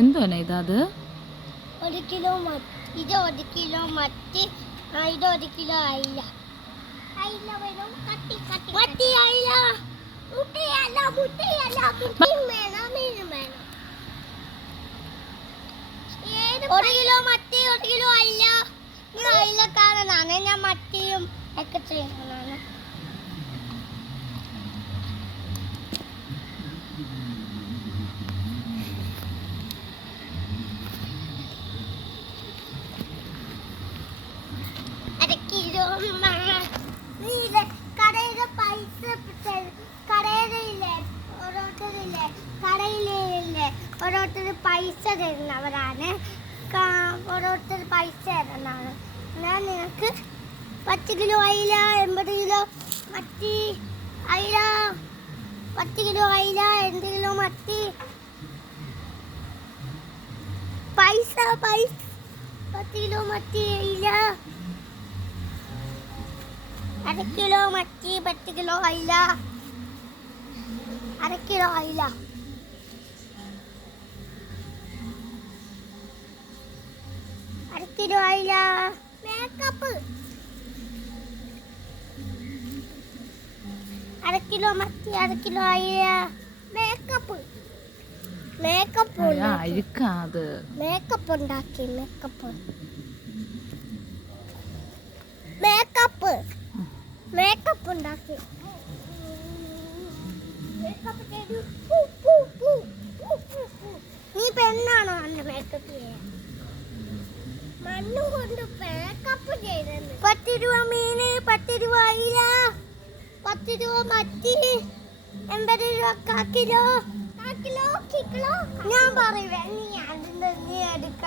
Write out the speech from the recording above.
എന്തുവാണ് ഇതത്? 1 കിലോ ഇത് 1 കിലോ മത്തി, ഇത് 1 കിലോ അയില. അയില വേണം മത്തി അയില മുട്ടയല്ല മുട്ടയും വേണം മീനും വേണം. 1 കിലോ മത്തി 1 കിലോ അയില. അയിലക്കാരനാണ് ഞാൻ മത്തിയും ഒക്കെ ചെയ്യുന്നതാണ്. ഓരോരുത്തർ പൈസ തരുന്നവരാണ്. ഓരോരുത്തർ പൈസ തരുന്നതാണ്. ഞാൻ നിങ്ങൾക്ക് 10 കിലോ അയില, 80 കിലോ മത്തി അയില, 10 കിലോ അയില, 80 കിലോ മത്തി പൈസ 10 കിലോ മത്തി അയില, 1 കിലോ മത്തി, 10 കിലോ അയില, 1 കിലോ അയില, 1 കിലോ അയില, മേക്കപ്പ് 1 കിലോ മത്തി, 1 കിലോ അയില, മേക്കപ്പ് അഴുക്കാത്. മേക്കപ്പ് ഉണ്ടാക്കി മേക്കപ്പ് ഉണ്ടാക്കി നീ പെണ്ണാണോ അന്ന് മേക്കപ്പ് ചെയ്യാൻ? മണ്ണ് കൊണ്ട് മേക്കപ്പ് ചെയ്തത്. 10 രൂപ മീന്, 10 രൂപ അയില, 10 രൂപ മത്തി, 80 രൂപ കിലോ. ഞാൻ പറയുവേ നീ എടുക്ക.